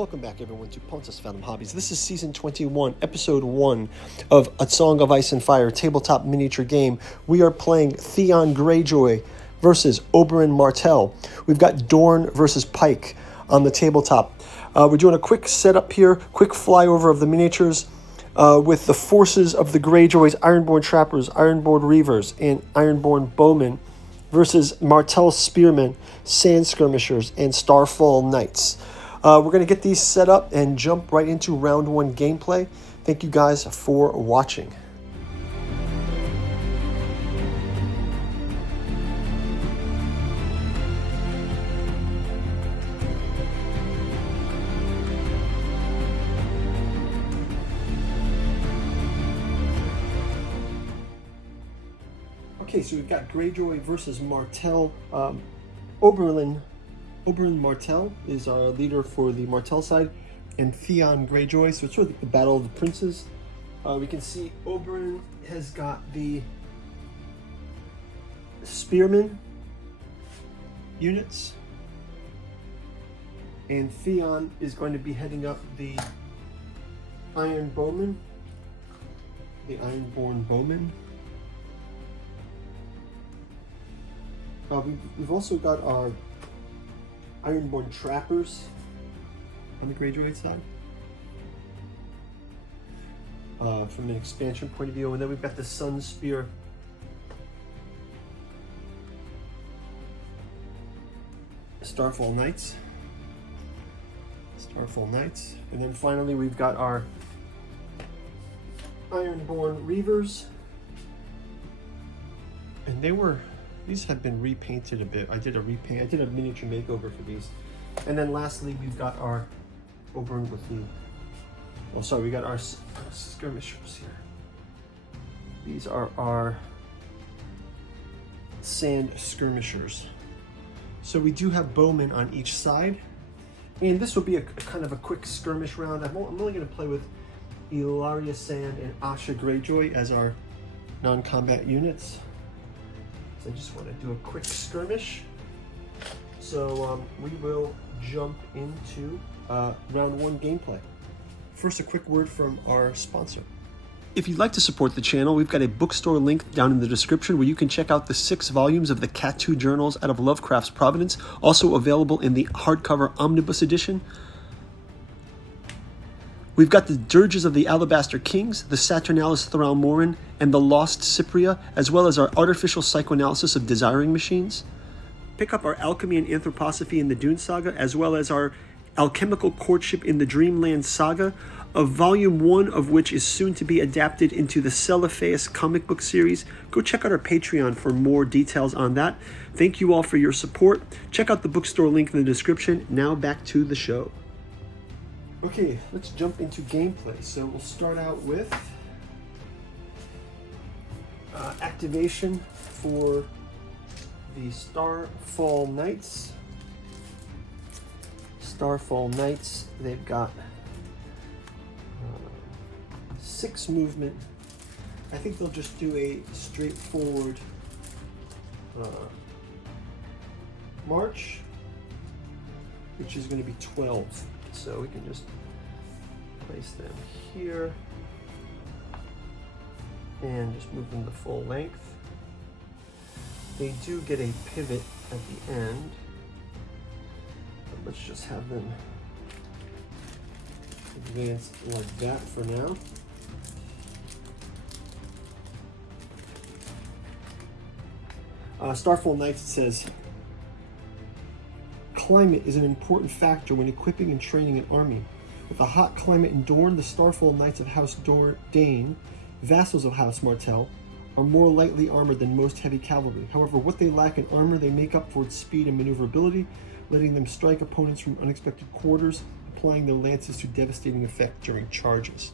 Welcome back, everyone, to Pontus Phantom Hobbies. This is Season 21, Episode 1 of A Song of Ice and Fire tabletop miniature game. We are playing Theion Greyjoy versus Oberyn Martell. We've got Dorne versus Pike on the tabletop. We're doing a quick setup here, quick flyover of the miniatures with the forces of the Greyjoys, Ironborn Trappers, Ironborn Reavers, and Ironborn Bowmen versus Martell Spearmen, Sand Skirmishers, and Starfall Knights. We're going to get these set up and jump right into round one gameplay. Thank you guys for watching. Okay, so we've got Greyjoy versus Martell. Oberyn Martell is our leader for the Martell side, and Theion Greyjoy, so it's sort of like the battle of the princes. We can see Oberyn has got the spearmen units, and Theion is going to be heading up the Iron Bowmen, the Ironborn Bowmen. We've also got our Ironborn Trappers on the Greyjoy side from an expansion point of view, and then we've got the Sun Spear Starfall Knights, and then finally we've got our Ironborn Reavers, and these have been repainted a bit. I did a miniature makeover for these. And then lastly, we've got our Oberyn with the, we got our skirmishers here. These are our Sand Skirmishers. So we do have bowmen on each side. And this will be a kind of a quick skirmish round. I'm only going to play with Ilaria Sand and Asha Greyjoy as our non-combat units. So I just want to do a quick skirmish. So we will jump into round one gameplay. First, a quick word from our sponsor. If you'd like to support the channel, we've got a bookstore link down in the description where you can check out the 6 volumes of the Cat 2 Journals out of Lovecraft's Providence, also available in the hardcover omnibus edition. We've got the Dirges of the Alabaster Kings, the Saturnalis Thralmorin, and the Lost Cypria, as well as our artificial psychoanalysis of desiring machines. Pick up our Alchemy and Anthroposophy in the Dune Saga, as well as our Alchemical Courtship in the Dreamland Saga, of volume 1 of which is soon to be adapted into the Celiphaeus comic book series. Go check out our Patreon for more details on that. Thank you all for your support. Check out the bookstore link in the description. Now back to the show. Okay, let's jump into gameplay. So we'll start out with activation for the Starfall Knights. They've got 6 movement. I think they'll just do a straightforward march, which is going to be 12. So we can just place them here and just move them to full length. They do get a pivot at the end, but let's just have them advance like that for now. Starfall Knights, it says, climate is an important factor when equipping and training an army. With a hot climate in Dorne, the Starfall Knights of House Dane, vassals of House Martell, are more lightly armored than most heavy cavalry. However, what they lack in armor, they make up for its speed and maneuverability, letting them strike opponents from unexpected quarters, applying their lances to devastating effect during charges.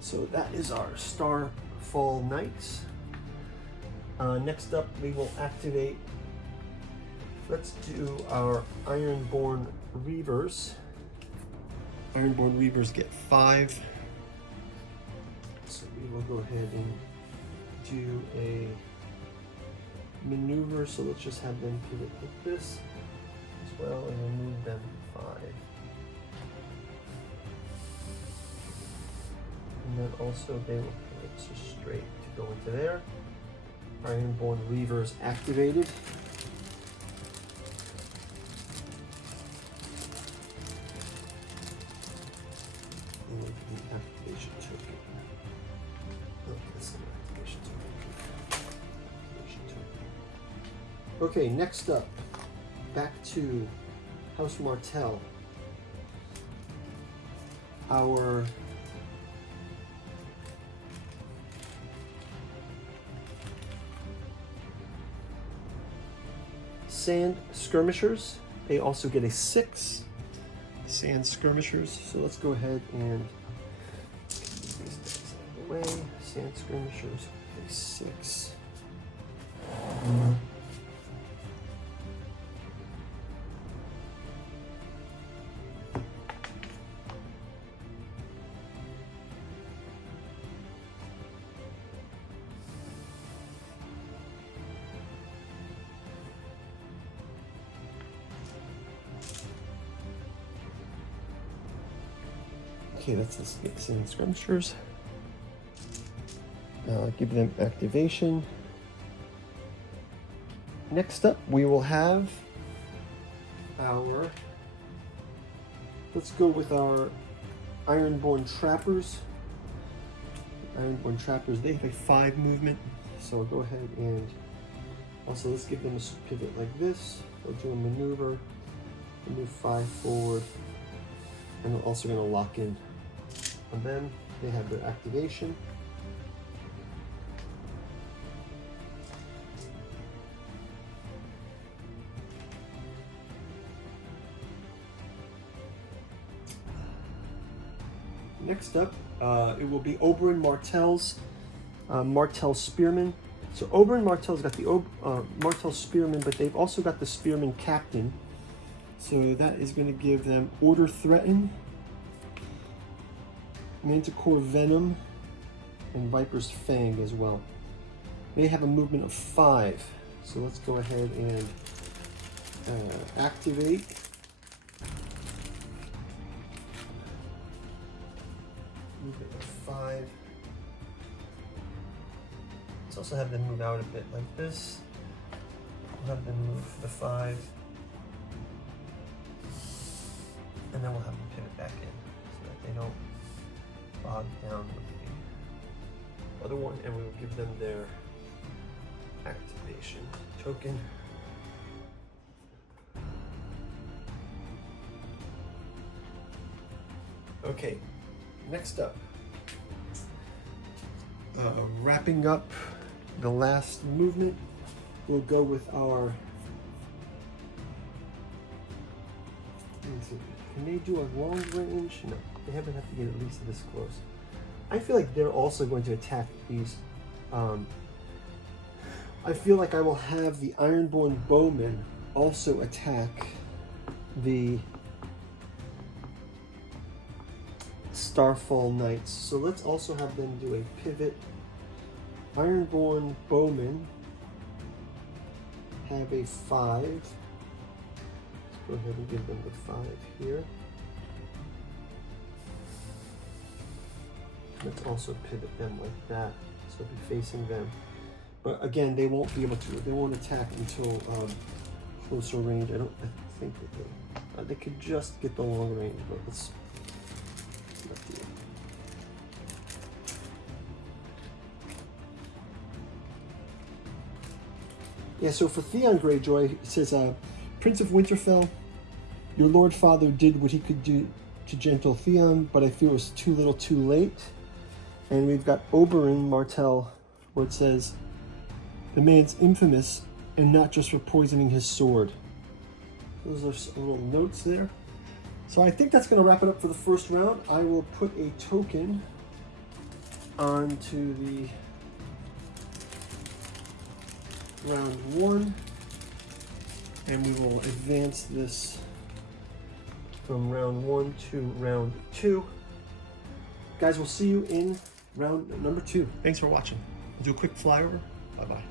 So that is our Starfall Knights. Next up, we will activate. Let's do our Ironborn Reavers. Ironborn Reavers get 5. So we will go ahead and do a maneuver. So let's just have them pivot like this as well and remove them 5. then also they will pivot just straight to go into there. Ironborn Reavers activated. And the activation token. Oh, that's an activation token. Activation token. Okay, next up, back to House Martell. Our Sand Skirmishers, they also get a 6. Sand Skirmishers, so let's go ahead and get these guys out of the way. Sand Skirmishers, a 6. Okay, that's the Sand Skirmishers. Give them activation. Next up, we will have our, let's go with our Ironborn Trappers. Ironborn Trappers, they have a 5 movement, so I'll go ahead and also let's give them a pivot like this. We'll do a maneuver, we'll move 5 forward, and we're also going to lock in on them. They have their activation. Next up, it will be Oberyn Martell's Martell Spearman. So Oberyn Martell's got the Martell Spearman, but they've also got the Spearman Captain. So that is going to give them Order Threaten, Manticore Venom, and Viper's Fang as well. They have a movement of 5. So let's go ahead and activate. Movement of 5. Let's also have them move out a bit like this. We'll have them move the 5. And then we'll have them pivot back in so that they don't bog down with the other one, and we will give them their activation token. Okay, next up, wrapping up the last movement, we'll go with our, can they do a long range? No, they haven't have to get at least this close. I feel like they're also going to attack these. I feel like I will have the Ironborn Bowmen also attack the Starfall Knights. So let's also have them do a pivot. Ironborn Bowmen have a 5. Let's go ahead and give them the 5 here. Let's also pivot them like that, so be facing them. But again, they won't be able to. They won't attack until closer range. I think that they could just get the long range, but let's. Yeah. So for Theion Greyjoy, it says, "Prince of Winterfell, your Lord Father did what he could do to gentle Theion, but I feel it was too little, too late." And we've got Oberyn Martell, where it says, "The man's infamous, and not just for poisoning his sword." Those are some little notes there. So I think that's going to wrap it up for the first round. I will put a token onto the round 1, and we will advance this from round 1 to round 2. Guys, we'll see you in round number 2. Thanks for watching. We'll do a quick flyover. Bye-bye.